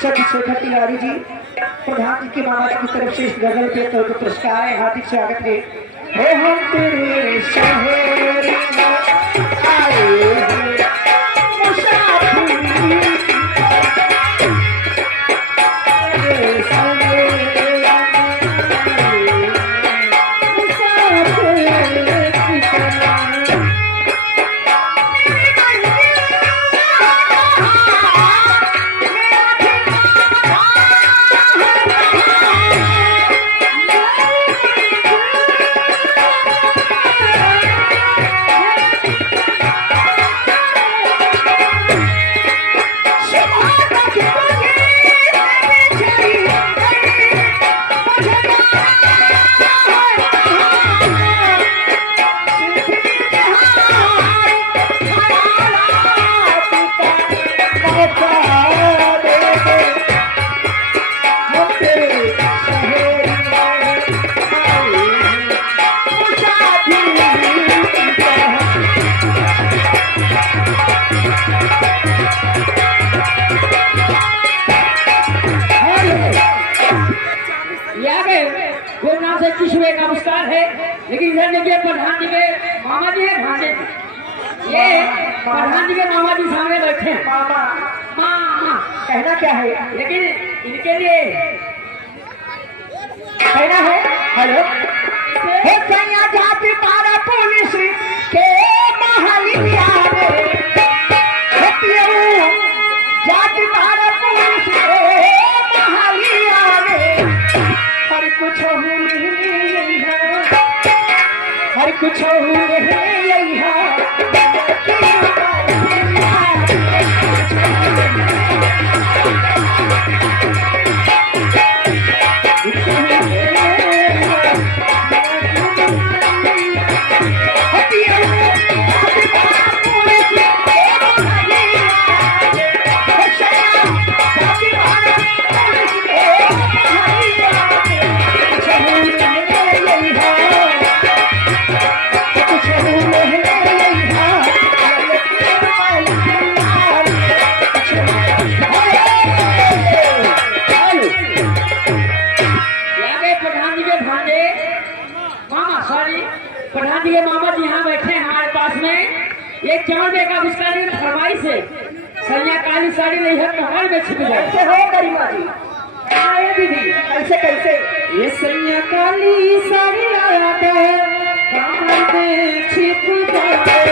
चंद्रशेखर तिवारी जी प्रधान जी के मामा की तरफ से इस गजल पे तो पुरस्कार है, हार्दिक स्वागत है। हो हम तेरे शहर में आए नमस्कार है, लेकिन इधर देखिए प्रधान जी के मामा जी है, भांजे जी। ये प्रधान जी के मामा जी सामने बैठे हैं। मामा मामा कहना क्या है, लेकिन इनके लिए कहना है हेलो हे कन्या जाति पारा पुलिस के महलिया रे, जाति पारा पुलिस के महलिया रे, हर कुछ हर कुछ प्रधान जी के मामा जी यहाँ बैठे हैं हमारे पास में। एक चमन का आविष्कार फरमाई से सैया काली साड़ी नहीं है कमर में छिप जाए। कैसे हो गरिमा जी, दीदी कैसे कैसे ये सैया काली साड़ी लाया है कमर में छिप जाए।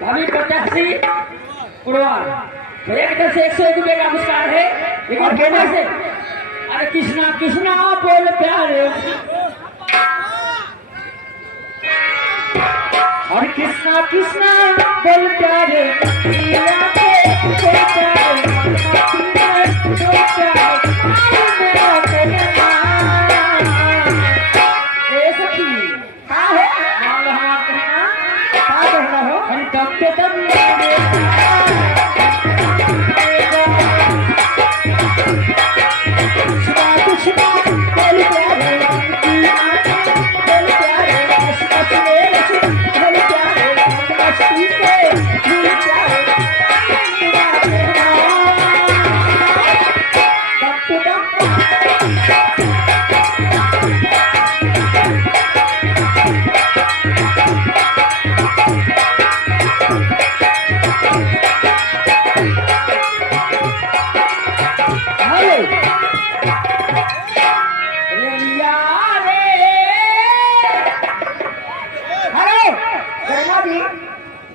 भाभी प्रत्याशी पुरवार भैया की तरफ से 101 रुपए का आविष्कार है, लेकिन कहने से अरे कृष्णा कृष्णा बोल प्यारे और कृष्णा कृष्णा बोल प्यारे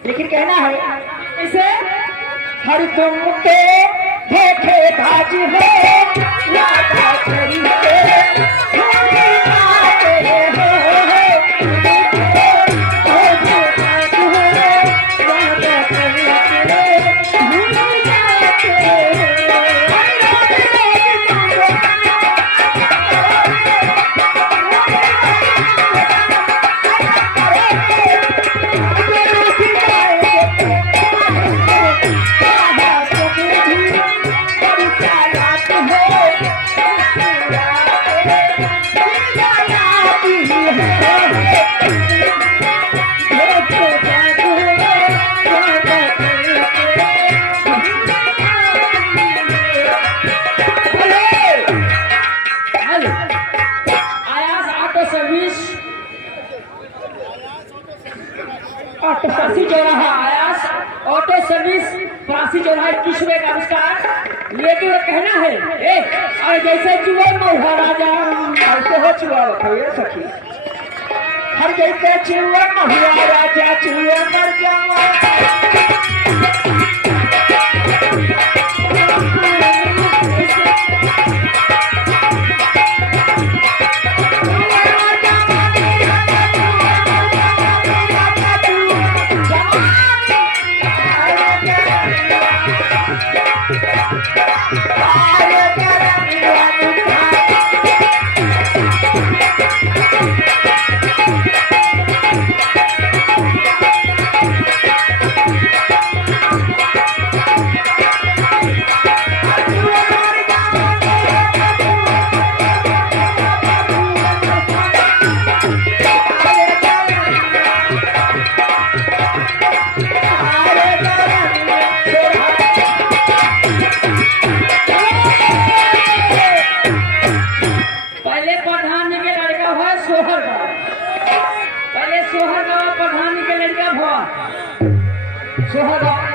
लेकिन कहना है इसे हर तुम पे देखे बाज है परासी चौराहा आयास ऑटो सर्विस परासी चौराहा 21 रुपए का पुरस्कार लेके वो कहना है और जैसे चुहे मौहा राजा ऐसे हो चुआ बताइए सखी हर जैसे चुआ महुआ राजा चुए मर जाओ पहले प्रधान के लड़का हुआ सोहर गाँव पहले सोहर गाँव प्रधान के लड़का हुआ सोहर गाँव